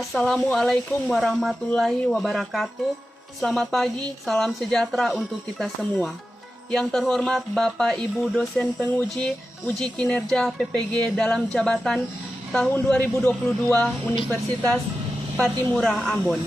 Assalamualaikum warahmatullahi wabarakatuh. Selamat pagi, salam sejahtera untuk kita semua. Yang terhormat Bapak Ibu dosen penguji uji kinerja PPG dalam jabatan tahun 2022 Universitas Patimura Ambon.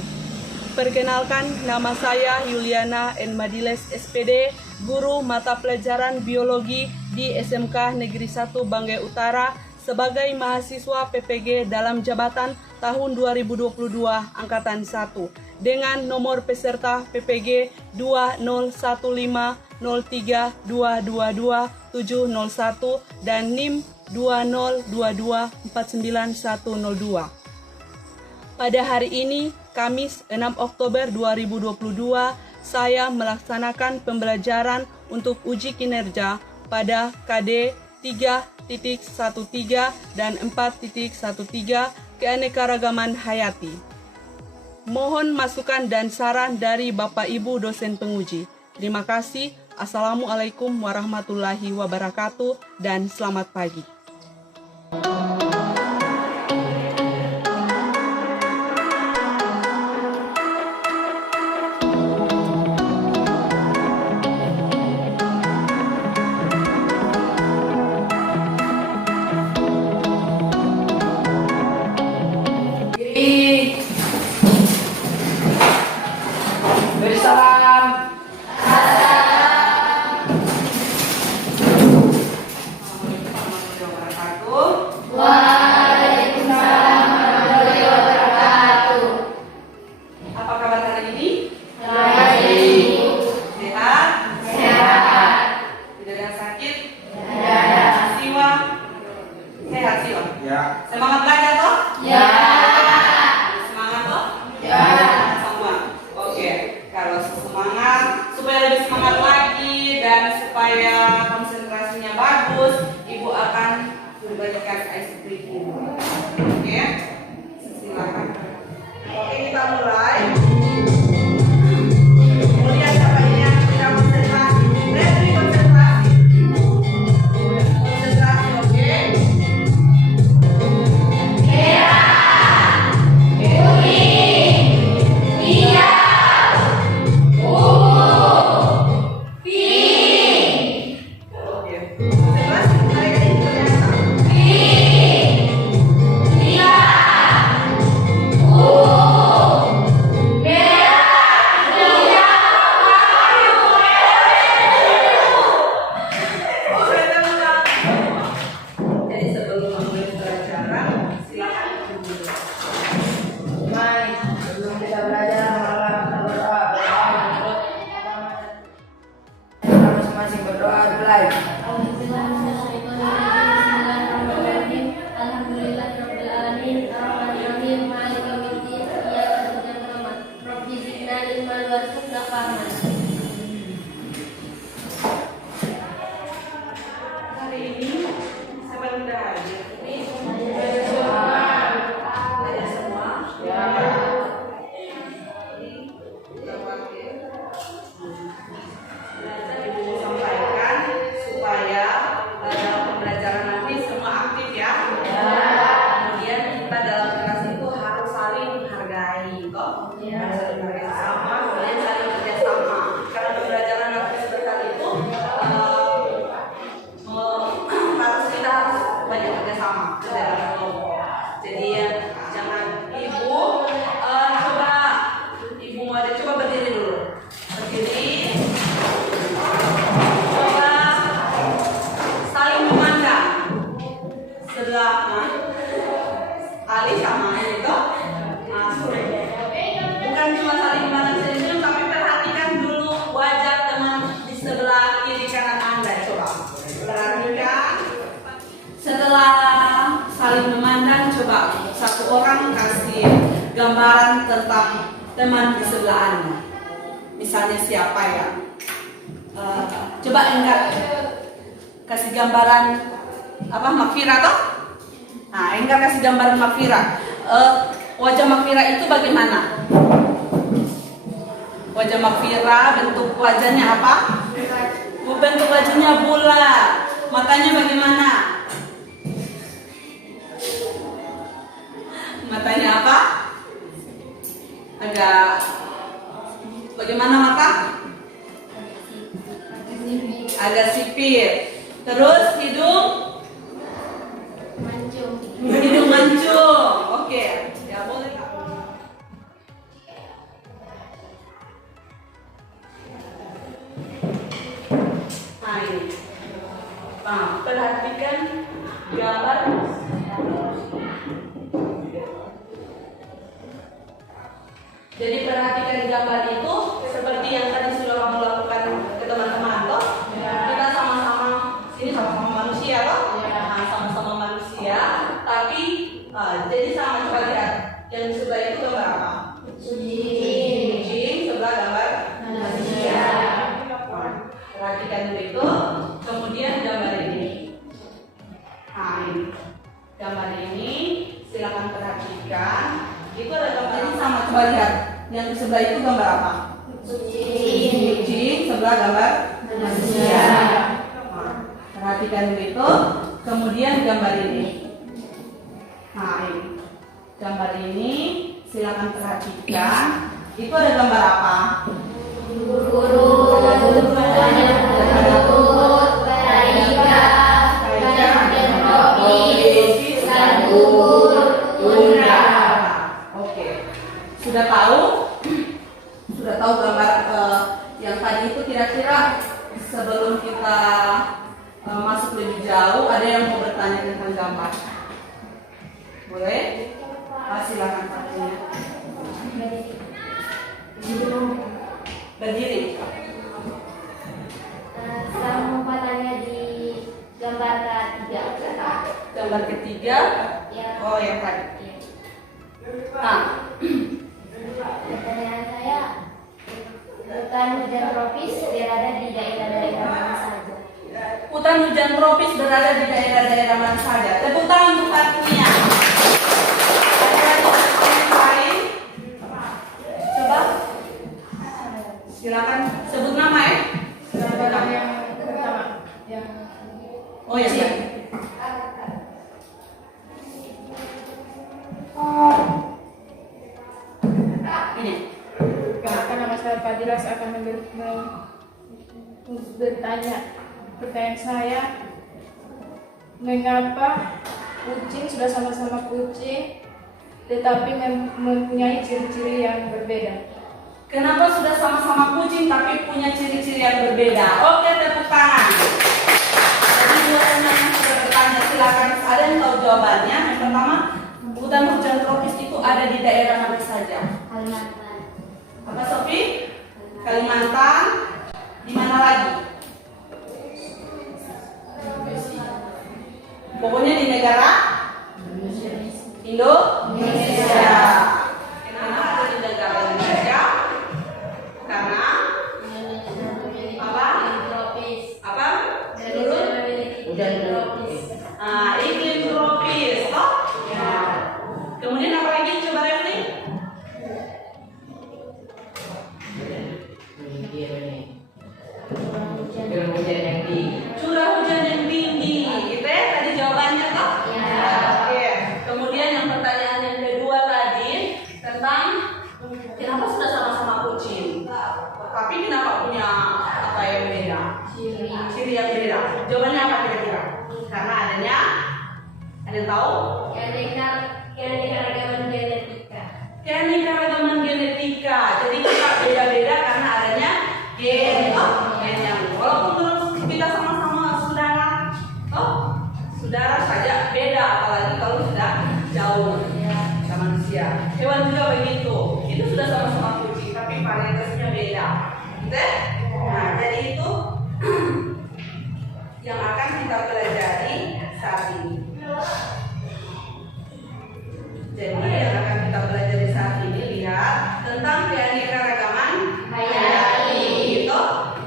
Perkenalkan, nama saya Yuliana N. Madiles SPD, guru mata pelajaran biologi di SMK Negeri 1 Banggai Utara sebagai mahasiswa PPG dalam jabatan tahun 2022 Angkatan 1 dengan nomor peserta PPG 20150322271 dan NIM 202249102. Pada hari ini, Kamis 6 Oktober 2022, saya melaksanakan pembelajaran untuk uji kinerja pada KD 3.13 dan 4.13 keanekaragaman hayati. Mohon masukan dan saran dari Bapak Ibu dosen penguji. Terima kasih. Assalamualaikum warahmatullahi wabarakatuh dan selamat pagi. Beri salam. Waalaikumsalam warahmatullahi wabarakatuh. Apa kabar hari ini? Baik. Sehat? Sehat. Tidak ada yang sakit? Tidak ada. Siwa? Sehat siwa? Ya. Semangat belajar toh? Ya. Semangat toh? Ya. Semua. Oke. Kalau semangat, supaya lebih semangat lagi dan supaya konsentrasinya bagus, Ibu akan memberikan ice breaking. Oke? Silakan. Oke, kita mulai. Kemudian siapa ini yang tidak konsentrasi? Berarti konsentrasi. Konsentrasi, oke? Merah, kuning, hijau, ungu, pink, Oke. Konsentrasi mulai dari kelihatan. pink, hitam, ungu, merah, hijau, Oke, teman-teman. Jadi sebelum memulai pelajaran, silakan duduk. Baik, sebelum kita belajar kita berdoa. Kita masing-masing berdoa mulai. Hari ini siapa yang udah hadir? Ini ada semua. Ya. Ibu sampaikan supaya dalam pembelajaran nanti semua aktif ya. Kemudian kita dalam kelas itu harus saling menghargai, toh? Harus saling menghargai sama, kemudian saling kerjasama. Karena pembelajaran nanti sebentar itu harus kita harus banyak kerjasama dalam kelompok. Jadi jangan ibu mau ada coba berdiri dulu. Berdiri. Coba saling memandang. Sebelah alis sama itu. Bukan cuma saling memandang senyum, tapi perhatikan dulu wajah teman di sebelah kiri kanan Anda. Coba perhatikan. Setelah saling memandang, coba satu orang kasih gambaran tentang teman di sebelah Anda. Misalnya siapa ya? Coba Enggar kasih gambaran apa Makfira toh? Nah, Enggar kasih gambaran Makfira. Wajah Makfira itu bagaimana? Wajah Makfira bentuk wajahnya apa? Bentuk wajahnya bulat. Matanya bagaimana? Matanya apa? agak bagaimana mata? Agak sipit. Terus hidung? Mancung. Hidung mancung. Oke, ya boleh Kak. Nah ini. Nah, perhatikan gambar. Jadi perhatikan gambar itu seperti yang tadi sudah kamu lakukan ke teman-teman toh. Kita sama-sama sini sama-sama manusia toh. Nah, sama-sama manusia, tapi jadi sama, coba lihat. Yang di sebelah itu gambar apa? Kucing, sebelah gambar manusia. Perhatikan dulu itu. Kemudian gambar ini. Nah, ini. Gambar ini silakan perhatikan. Itu ada gambar ini sama, coba lihat. Yang di sebelah itu gambar apa? Kucing, sebelah gambar manusia. Nah, perhatikan dulu itu. Kemudian gambar ini. Nah, ini. Gambar ini silakan perhatikan. Itu ada gambar apa? Oke. Sudah tahu? Sudah tahu gambar yang tadi itu kira-kira sebelum kita masuk lebih jauh, ada yang mau bertanya tentang gambar? Boleh? Silakan pastinya. Berdiri. Saya mau tanya di gambar ketiga. Gambar ketiga. Ya. Oh, yang tadi. Nah, Pertanyaan saya, hutan hujan tropis berada di daerah-daerah mana saja? hutan hujan tropis berada di daerah-daerah mana saja? Tepuk tangan untuk satunya. Ada yang lain? Coba. Silakan sebut nama ya. Gambar yang pertama. Yang Oh ya. Siap. Ini. karena masalah Fadila saya akan bertanya. Pertanyaan saya, mengapa kucing sudah sama-sama kucing, tetapi mempunyai ciri-ciri yang berbeda? Kenapa sudah sama-sama kucing tapi punya ciri-ciri yang berbeda? Oke, tepuk tangan. Jadi dua orang yang sudah bertanya silakan. Ada yang tahu jawabannya? Yang pertama, hutan hujan tropis itu ada di daerah mana saja? Kalimantan. Apa Sofi? Kalimantan. Di mana lagi? Pokoknya di negara Indonesia. Kenapa ada di negara Indonesia? Karena apa? Apa? Iklim tropis. Toh? Ya. Kemudian apa lagi? Coba Refli. Curah hujan yang tinggi. Gitu ya tadi jawabannya toh? Ya. Oke. Kemudian yang pertanyaan yang kedua tadi tentang kenapa sudah sama-sama kucing, tapi kenapa punya apa yang beda? Ciri yang beda. Jawabannya apa kira-kira? Karena adanya, ada yang tahu? Keanekaragaman genetika. Keanekaragaman genetika. Jadi kita beda-beda karena adanya gen. Gen yang walaupun terus kita sama-sama saudara, saudara saja beda, apalagi kalau sudah jauh sama manusia. Hewan juga begitu. Itu sudah sama-sama kucing, tapi varietasnya beda. Gitu? Nah, jadi itu yang akan kita pelajari saat ini. Jadi yang akan kita pelajari saat ini lihat tentang keanekaragaman hayati itu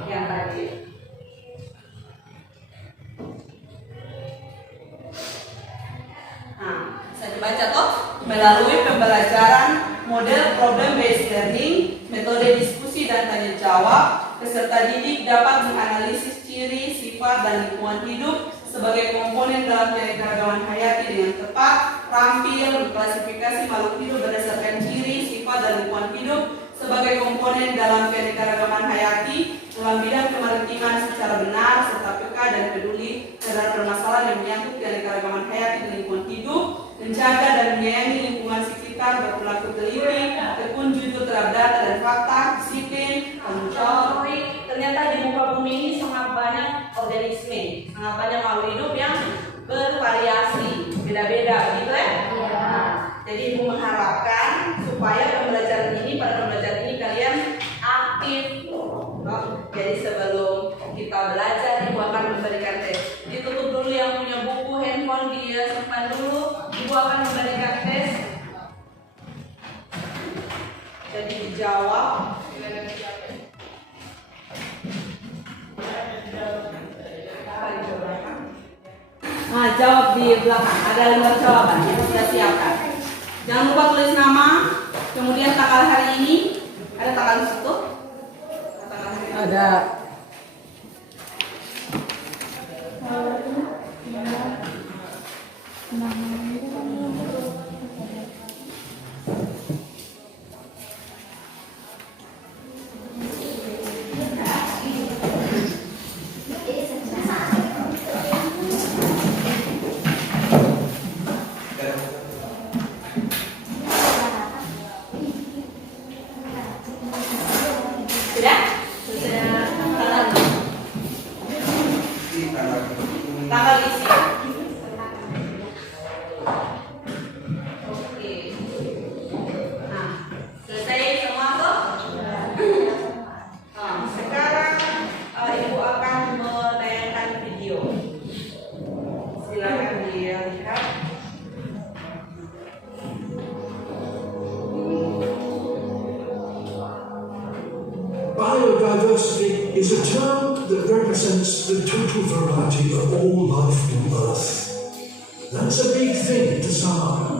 yang tadi. Nah, bisa dibaca toh melalui pembelajaran model problem based learning, metode diskusi dan tanya jawab, peserta didik dapat menganalisis ciri, sifat dan lingkungan hidup sebagai komponen dalam keanekaragaman hayati dengan tepat, terampil, mengklasifikasi makhluk hidup berdasarkan ciri, sifat sosial dan lingkungan hidup sebagai komponen dalam keanekaragaman hayati dalam bidang kemaritiman secara benar serta peka dan peduli terhadap permasalahan yang menyangkut keanekaragaman hayati dan lingkungan hidup, menjaga dan menyayangi lingkungan sekitar, berperilaku teliti, tekun jujur terhadap data dan fakta, disiplin, tanggung jawab. Ternyata di muka bumi ini sangat banyak organisme, sangat banyak makhluk hidup yang bervariasi, beda-beda, gitu ya? Nah, jadi Ibu mengharapkan supaya pada pembelajaran ini kalian aktif. Jadi sebelum kita belajar, Ibu akan memberikan tes. Ditutup dulu yang punya buku, handphone dia simpan dulu. Ibu akan memberikan tes. Jadi dijawab. Nah, jawab di belakang. Ada lembar jawaban yang sudah siapkan. Jangan lupa tulis nama, kemudian tanggal hari ini. Ada tanggal di situ? Ada. Sudah? Tanggal isi. Oke. Nah, selesai semua tuh? Nah, sekarang Ibu akan menayangkan video. Silakan dilihat. Biodiversity is a term that represents the total variety of all life on Earth. That's a big thing to sum up.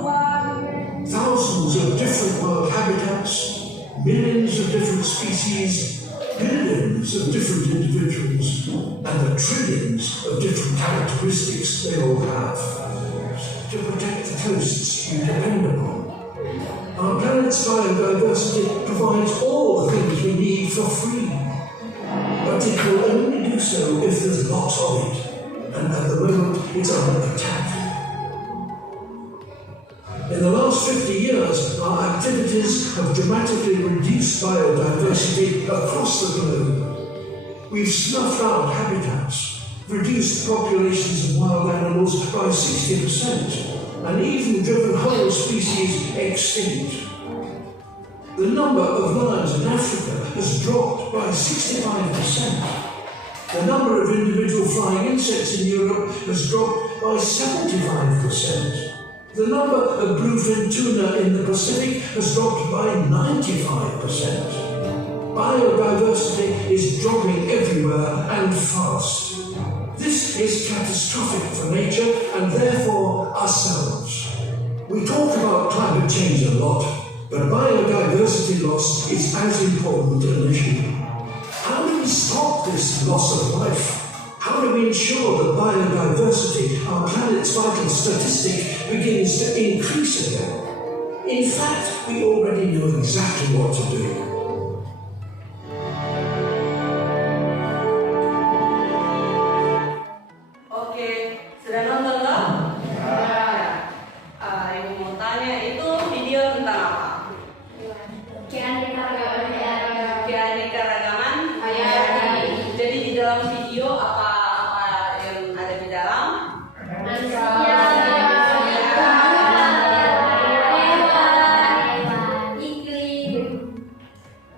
Thousands of different world habitats, millions of different species, billions of different individuals, and the trillions of different characteristics they all have. To protect the coasts we depend upon, our planet's biodiversity provides all the things we need for free. But it will only do so if there's lots of it, and at the moment it's under attack. In the last 50 years, our activities have dramatically reduced biodiversity across the globe. We've snuffed out habitats, reduced populations of wild animals by 60%, and even driven whole species extinct. The number of lions in Africa has dropped by 65%. The number of individual flying insects in Europe has dropped by 75%. The number of bluefin tuna in the Pacific has dropped by 95%. Biodiversity is dropping everywhere and fast. This is catastrophic for nature and therefore ourselves. We talk about climate change a lot, but biodiversity loss is as important an issue. How do we stop this loss of life? How do we ensure that biodiversity, our planet's vital statistic, begins to increase again? In fact, we already know exactly what to do. Sudah nonton loh? Ya. Ibu mau tanya, itu video tentang apa? Keanekaragaman hayati. Jadi di dalam video apa yang ada di dalam?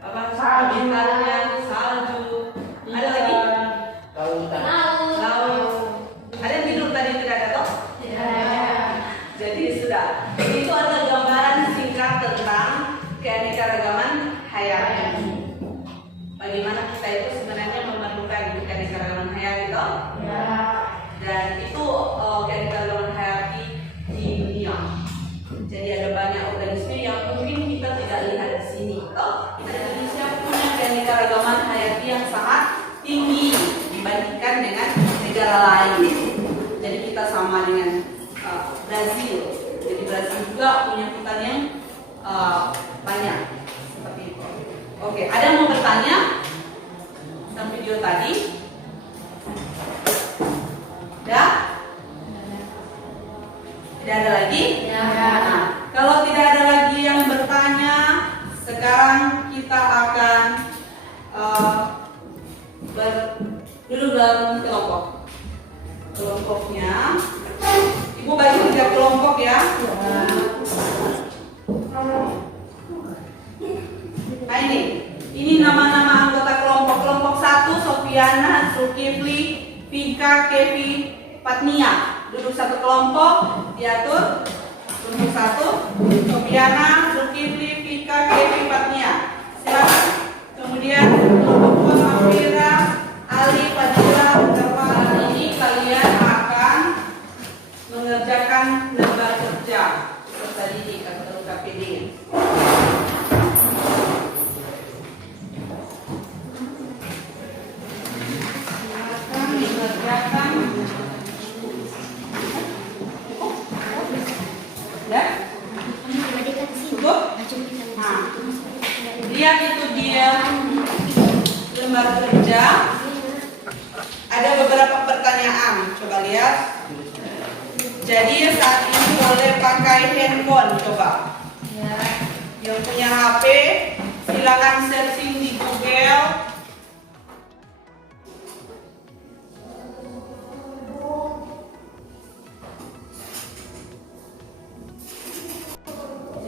Apa? Bintangnya, salju. Ada lagi? Laut. Ada yang tidur tadi tidak ada toh? Jadi sudah. Itu adalah gambaran singkat tentang keanekaragaman hayati. Bagaimana kita itu sebenarnya memerlukan keanekaragaman hayati toh? Dan itu keanekaragaman hayati di dunia. Jadi ada banyak organisme yang mungkin kita tidak lihat di sini toh. Indonesia punya keanekaragaman hayati yang sangat tinggi dibandingkan dengan negara lain. Jadi kita sama dengan Brazil. Jadi Brazil juga punya hutan yang banyak. sekarang kita akan duduk dalam kelompok. Kelompoknya, Ibu bagi 3 kelompok ya. Nah ini nama-nama anggota kelompok. Kelompok 1 Sofiana, Zulkifli, Vika, Kevi, Patnia. Duduk satu kelompok, diatur. Kelompok 1 Sofiana, Zulkifli, Vika, Kevi, Patnia. Silakan. Kemudian kelompok 2 Mafira, Ali, Fadila, Mustafa. Ini kalian akan mengerjakan lembar kerja peserta didik atau KPD. Silakan mengerjakan. Ya? Cukup? Nah, lihat itu dia lembar kerja. Ada beberapa pertanyaan, coba lihat. Jadi saat ini boleh pakai handphone, coba. Ya. Yang punya HP, silakan searching di Google.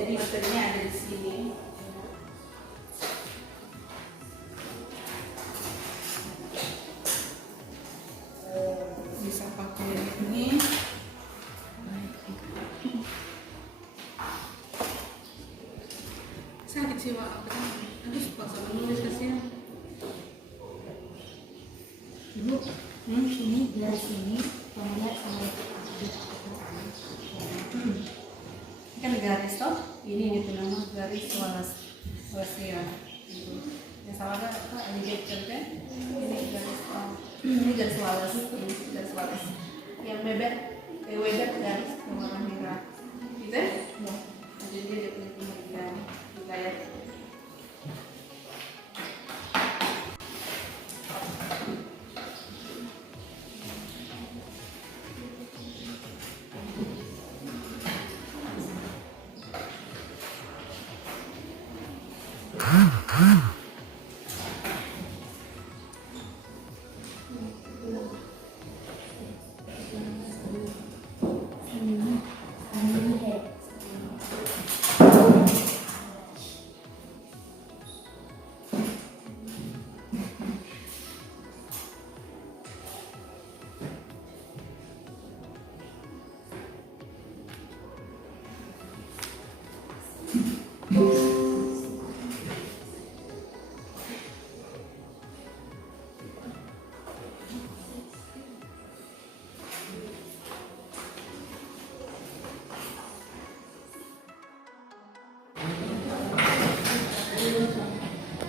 Jadi materinya ada di sini. Bisa pakai ini. Sakit sih Wak. Aduh suka sama nulis kasihan. Ibu, ini garis ini pengennya sama Ini kan garis toh. Ini itu nama garis Wasian. Yang salah kan alligator kan? Ini garis ini garis walas, ini garis walas. Yang bebek, bebek garis warna merah. Gitu? Ya. Jadi dia punya pemilihan wilayah.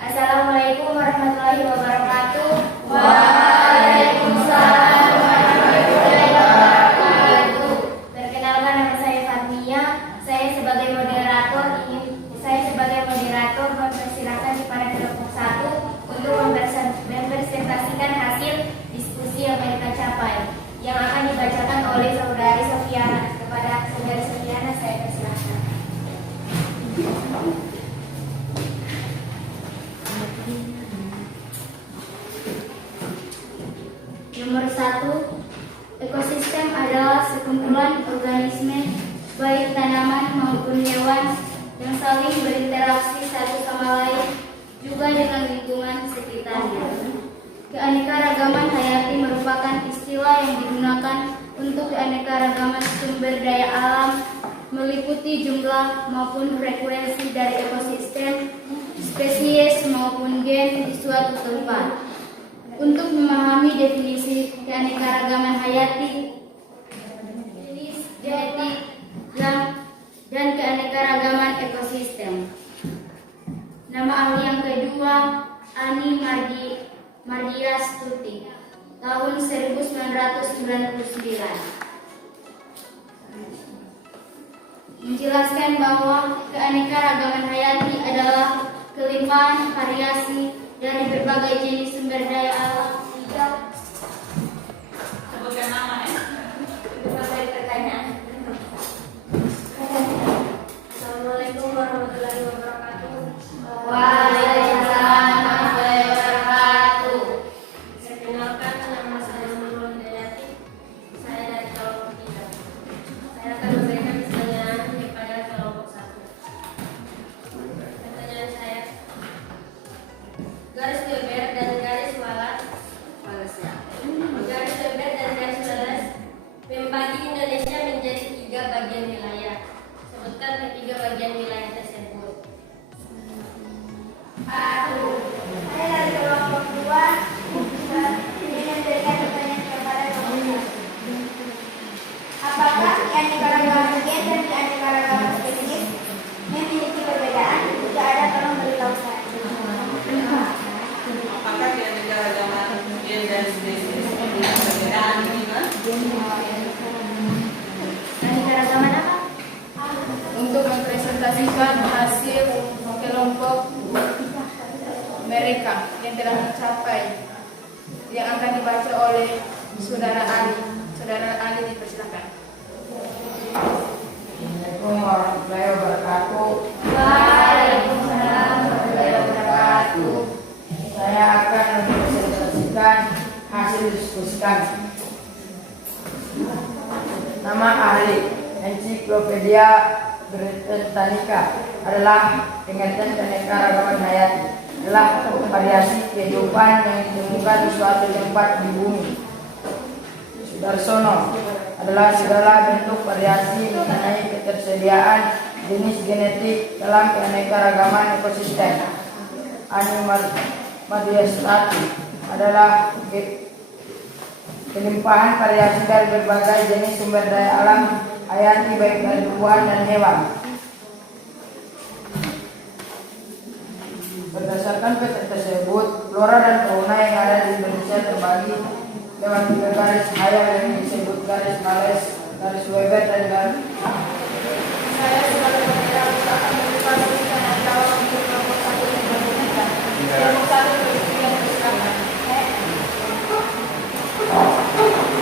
Assalamualaikum warahmatullahi wabarakatuh. Waalaikumsalam warahmatullahi wabarakatuh. Perkenalkan, nama saya Fatmia. Saya sebagai moderator mempersilahkan kepada kelompok 1 untuk mempresentasikan hasil diskusi yang mereka capai yang akan dibacakan oleh saudari Sofiana. Kepada saudari Sofiana saya persilahkan. Nomor 1, ekosistem adalah sekumpulan organisme baik tanaman maupun hewan yang saling berinteraksi satu sama lain juga dengan lingkungan sekitarnya. Keanekaragaman hayati merupakan istilah yang digunakan untuk keanekaragaman sumber daya alam meliputi jumlah maupun frekuensi dari ekosistem, spesies maupun gen di suatu tempat. Untuk memahami definisi keanekaragaman hayati, jenis genetik, dan keanekaragaman ekosistem. Nama ahli yang kedua, Ani Mardiastuti, tahun 1999. Menjelaskan bahwa keanekaragaman hayati adalah kelimpahan variasi dari berbagai jenis sumber daya alam. Sebutkan nama ya. Berbagai pertanyaan. Assalamualaikum warahmatullahi wabarakatuh. mereka yang telah mencapai yang akan dibaca oleh Saudara Ali. Saudara Ali dipersilakan. Assalamualaikum warahmatullahi wabarakatuh. Waalaikumsalam warahmatullahi wabarakatuh. Saya akan mempresentasikan hasil diskusi kami. Nama ahli Ensiklopedia Britannica adalah pengertian keanekaragaman hayati adalah variasi kehidupan yang ditemukan di suatu tempat di bumi. Sudarsono adalah segala bentuk variasi mengenai ketersediaan jenis genetik dalam keanekaragaman ekosistem. Animal Madhyastati adalah kelimpahan variasi dari berbagai jenis sumber daya alam hayati baik dari tumbuhan dan hewan. Berdasarkan peta tersebut, flora dan fauna yang ada di Indonesia terbagi lewat 3 garis hayal yang disebut garis Males, garis Weber, dan garis. Saya sebagai moderator akan membuka tulisan dan jawab untuk kelompok 1 dan kelompok 3. Kelompok 1 dipersilakan.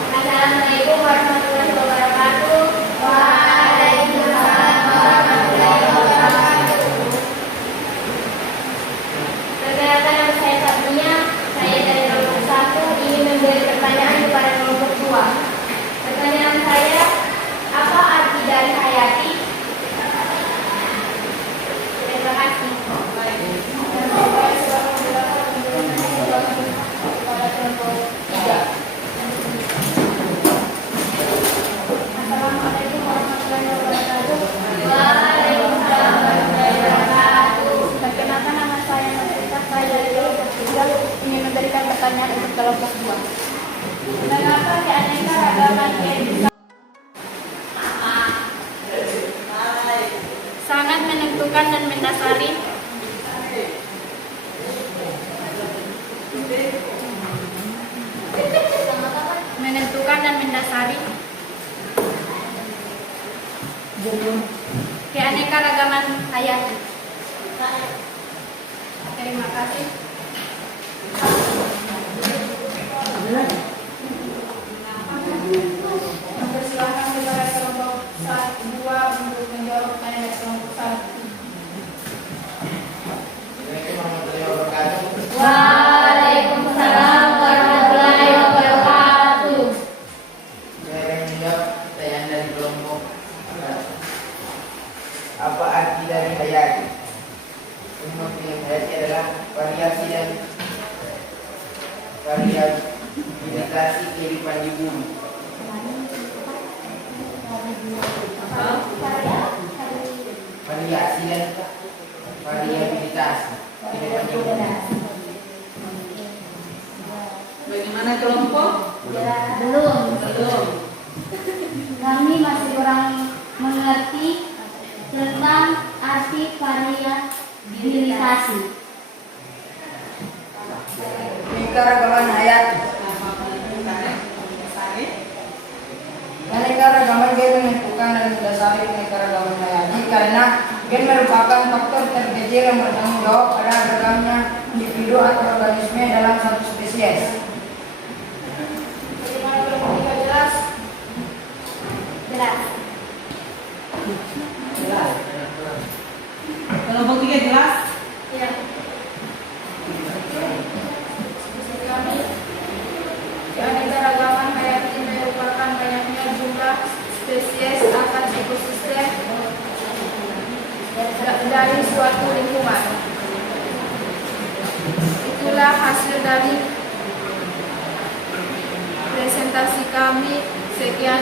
Assalamualaikum warahmatullahi wabarakatuh. Waalaikumsalam warahmatullahi wabarakatuh. Perkenalkan, nama saya Sabnia. Saya dari kelompok 1 ingin memberi pertanyaan kepada kelompok 2. Pertanyaan saya, apa arti dari hayati? Terima kasih. Saya sebagai moderator memberikan jawaban kepada kelompok 3. Assalamualaikum warahmatullahi wabarakatuh. Waalaikumsalam warahmatullahi wabarakatuh. Perkenalkan, nama saya Nurita. Saya dari kelompok 3 ingin memberikan pertanyaan untuk kelompok 2. Mengapa keanekaragaman kehidupan sangat menentukan dan mendasari keanekaragaman hayati? Terima kasih. Mempersilahkan kepada kelompok 2 untuk menjawab pertanyaan dari kelompok 1. Waalaikumsalam warahmatullahi wabarakatuh. Saya akan menjawab pertanyaan dari kelompok. Apa arti dari hayati? Ilmu hayati adalah variasi dan variabilitas kehidupan di bumi. Variasi dan variabilitas kehidupan di bumi. Bagaimana kelompok? Belum. Kami masih kurang mengerti tentang arti variabilitas. Keanekaragaman hayati. Keanekaragaman gen menentukan dan mendasari keanekaragaman hayati karena gen merupakan faktor terkecil yang bertanggung jawab pada beragamnya individu atau organisme dalam satu spesies. Bagaimana kelompok 3 jelas? Jelas. Kelompok 3 jelas? Ya. Kami keanekaragaman hayati merupakan banyaknya jumlah spesies akan ekosistem dari suatu lingkungan. Itulah hasil dari presentasi kami. Sekian,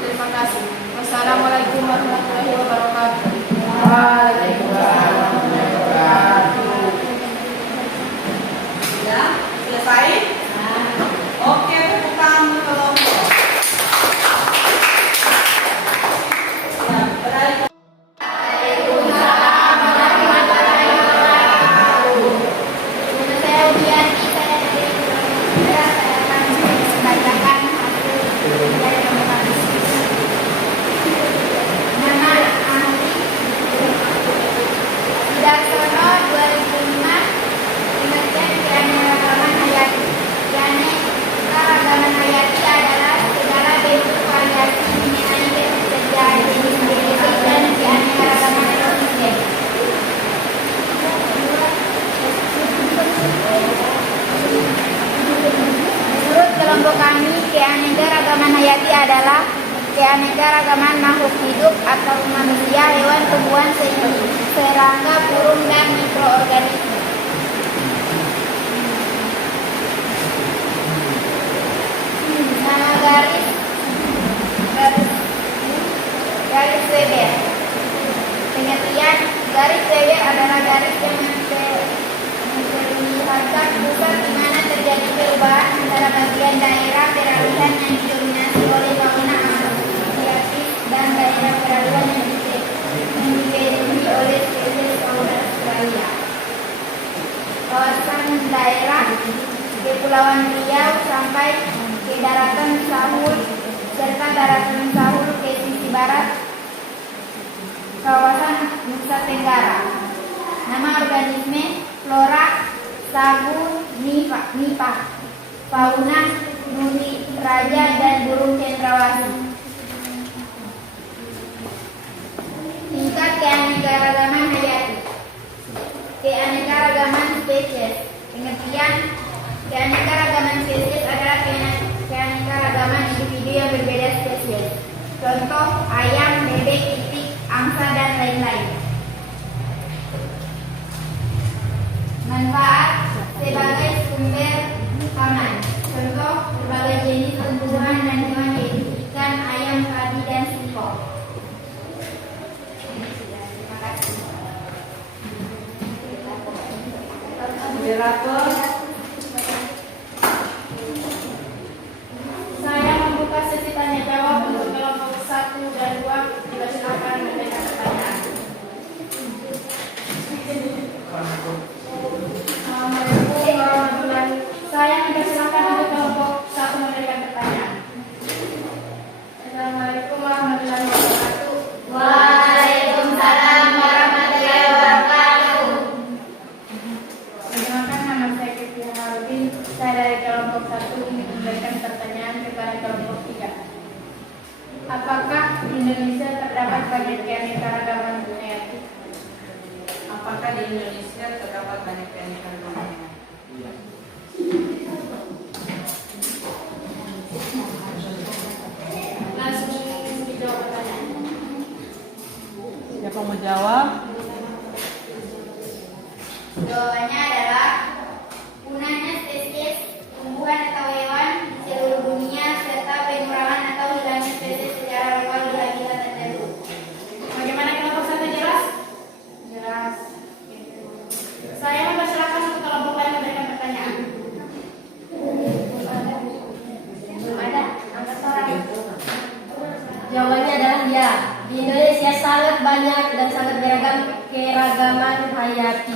terima kasih. Wassalamualaikum warahmatullahi wabarakatuh. Waalaikumsalam warahmatullahi wabarakatuh. Ya, selesai? Oke, tepuk tangan untuk kelompok. Ya, beralih. Nama saya Diani, saya dari kelompok 3. Saya akan membacakan hasil dari kelompok 1. Nama ahli Sudarsono adalah keanekaragaman makhluk hidup atau manusia, hewan, tumbuhan, serangga, burung, dan mikroorganisme. Nama garis Weber. Pengertian: garis Weber adalah garis yang memperlihatkan pusat di mana terjadi perubahan antara bagian daerah peralihan yang didominasi oleh bangunan asiatis dan daerah peralihan yang dipenuhi oleh spesies fauna Australia. Kawasan daerah Kepulauan Riau sampai ke daratan Sahul serta daratan Sahul ke sisi barat kawasan Nusa Tenggara. Nama organisme: flora, sagu, nipah, fauna, nuri raja, dan burung cendrawasih. Tingkat keanekaragaman hayati. Keanekaragaman spesies. Pengertian: keanekaragaman spesies adalah keanekaragaman individu yang berbeda spesies. Contoh: ayam, bebek, itik, angsa, dan lain-lain. Manfaat sebagai sumber pangan. Contoh: berbagai jenis tumbuhan dan hewan yaitu ikan, ayam, padi, dan singkong. Terima kasih. Moderator, Saya membuka sesi tanya jawab untuk kelompok 1 dan 2. Silakan memberikan pertanyaan. Assalamualaikum warahmatullahi. Saya mempersilakan untuk kelompok 1 memberikan pertanyaan. Assalamualaikum warahmatullahi wabarakatuh. Waalaikumsalam warahmatullahi wabarakatuh. Perkenalkan, nama saya Ketia Harudin. Saya dari kelompok 1 ingin memberikan pertanyaan kepada kelompok 3. Apakah di Indonesia terdapat banyak keanekaragaman hayati? Apakah di Indonesia terdapat banyak keanekaragaman hayati? Langsung dijawab pertanyaan. siapa mau jawab? Jawabannya adalah punahnya spesies tumbuhan atau hewan di seluruh dunia serta pengurangan atau hilangnya spesies secara lokal di habitat tertentu. Bagaimana kelompok 1 jelas? Jelas. Saya mempersilakan untuk kelompok lain memberikan pertanyaan. Belum ada. Angkat orang. Jawabannya adalah ya. Di Indonesia sangat banyak dan sangat beragam keragaman hayati.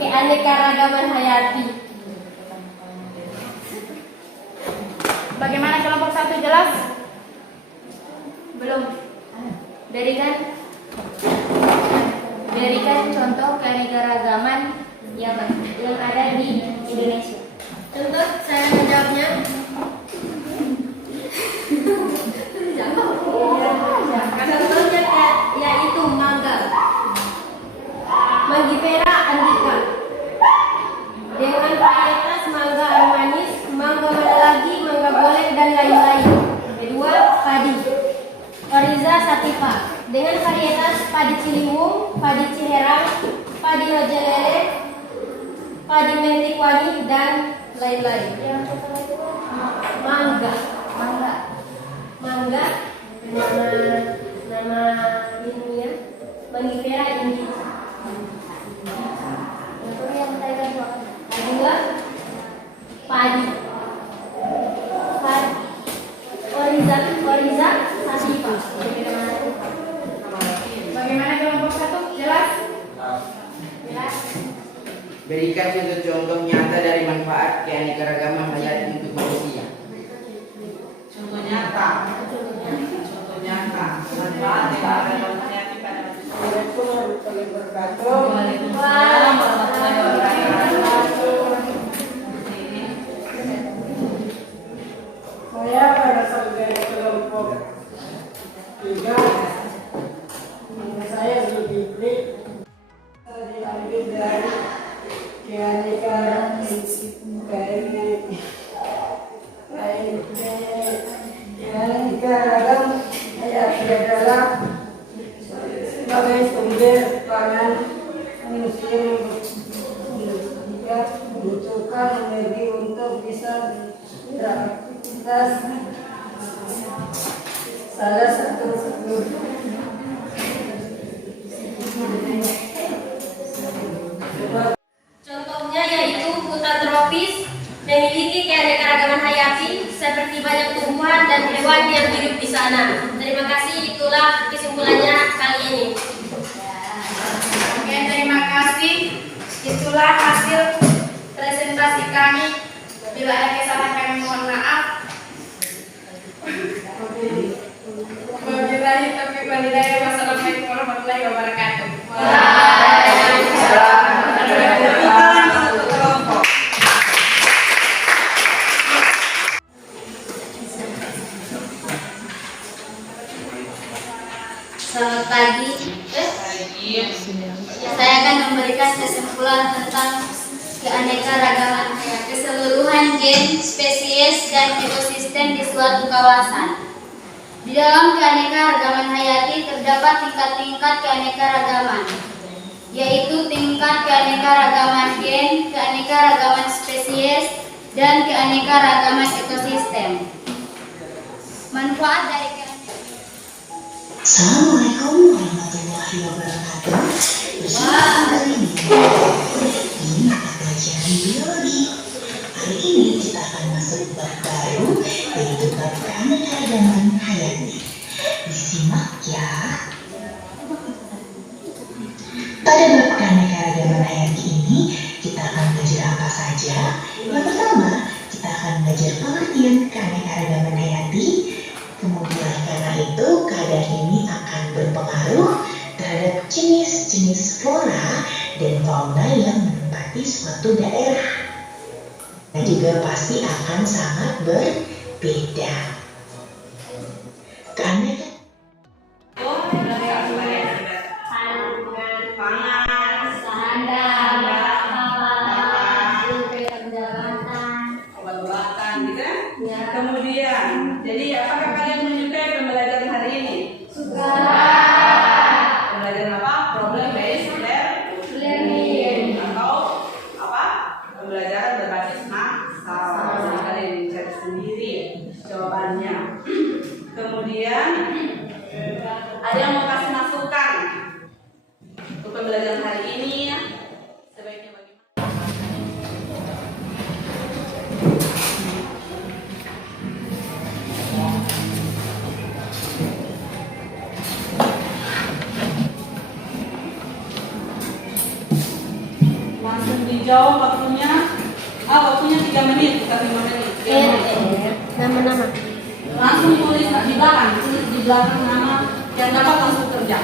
Keanekaragaman hayati. Bagaimana kelompok 1 jelas? Belum. Berikan contoh keanekaragaman yang ada di Indonesia. Contoh saya menjawabnya. Contohnya yaitu mangga, Mangifera indica, dengan varietas mangga aromanis, mangga lagi, mangga golek, dan lain-lain. Kedua, padi, Oriza sativa, dengan varietas padi ciliwung, padi ciherang, padi hojelele, padi mentik wangi, dan lain-lain. Mangga, nama ilmiah Mangifera indica. Kedua, padi, Oriza sativa. Bagaimana kelompok 1 jelas? Jelas. Berikan contoh nyata dari manfaat keanekaragaman hayati untuk manusia. Contoh nyata. Manfaat keanekaragaman hayati pada manusia. Waalaikumsalam warahmatullahi wabarakatuh. Saya berasal dari kelompok 3. Nama saya Zulkifli. Saya diambil dari keanekaragaman keanekaragaman bukan energi untuk bisa beraktivitas salah satu Contohnya yaitu hutan tropis memiliki keanekaragaman hayati seperti banyak tumbuhan dan hewan yang hidup di sana. Terima kasih, itulah kesimpulannya kali ini. Oke, terima kasih. Itulah hasil presentasi kami. Bila ada kesalahan kami mohon maaf. Wabillahi taufiq wal hidayah. Wassalamualaikum warahmatullahi wabarakatuh. Selamat pagi. Saya akan memberikan kesimpulan tentang keanekaragaman keseluruhan gen, spesies, dan ekosistem di suatu kawasan. Di dalam keanekaragaman hayati terdapat tingkat-tingkat keanekaragaman, yaitu tingkat keanekaragaman gen, keanekaragaman spesies, dan keanekaragaman ekosistem. Manfaat dari Assalamualaikum warahmatullahi wabarakatuh. Bersama hari ini mata pelajaran biologi. Hari ini kita akan masuk bab baru, yaitu bab keanekaragaman hayati. Disimak ya. Pada bab keanekaragaman hayati ini, kita akan belajar apa saja? Yang pertama, kita akan belajar pengertian keanekaragaman hayati. Kemudian karena itu keadaan ini akan berpengaruh terhadap jenis-jenis flora dan fauna yang menempati suatu daerah. Dan juga pasti akan sangat berbeda. Keanekaragaman Kemudian, jadi apakah kalian menyukai pembelajaran hari ini? Suka. Pembelajaran apa? Problem based learning atau apa? Pembelajaran berbasis masalah. Jadi kalian cari sendiri jawabannya. Kemudian ada yang mau kasih masukan untuk pembelajaran hari ini? Sebaiknya bagaimana? Langsung dijawab waktunya. Waktunya 3 menit, bukan 5 menit. 3 menit. Nama-nama. Langsung tulis di belakang, tulis di belakang nama yang dapat langsung kerja.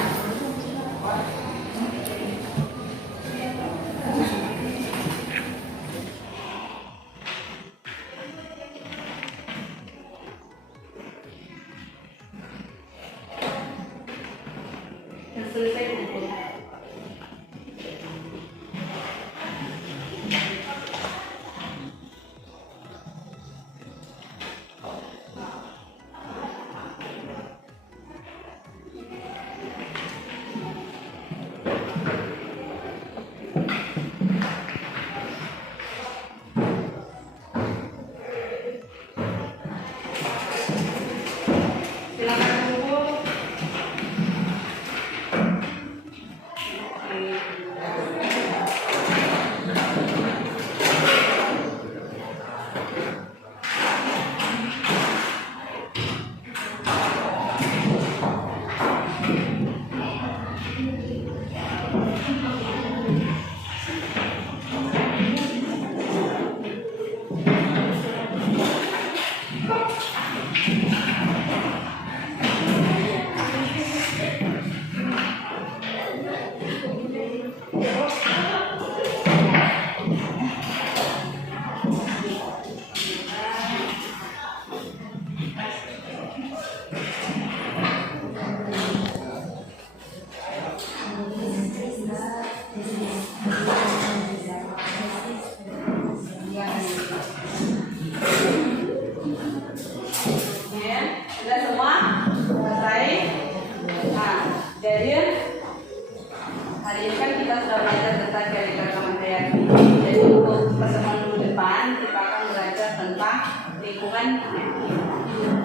Yang selesai kumpul. Silakan kumpul. Sudah semua selesai. Nah, jadi hari ini kan kita sudah belajar tentang keanekaragaman hayati. Jadi untuk pertemuan minggu depan lingkungan hidup.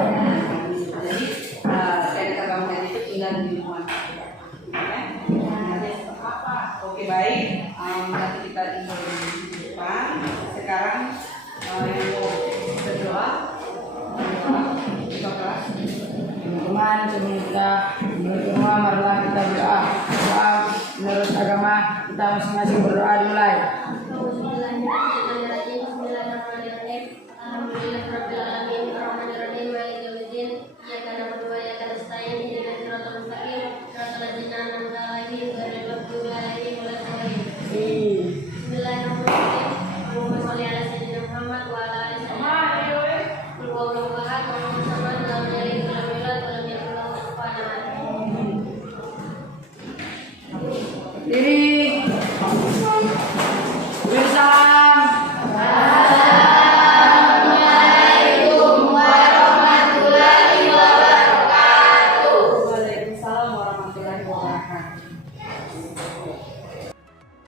Jadi keanekaragaman itu tinggal di lingkungan kita. Ya, nanti seperti apa? Oke baik, nanti kita tinggal di depan. Sekarang yang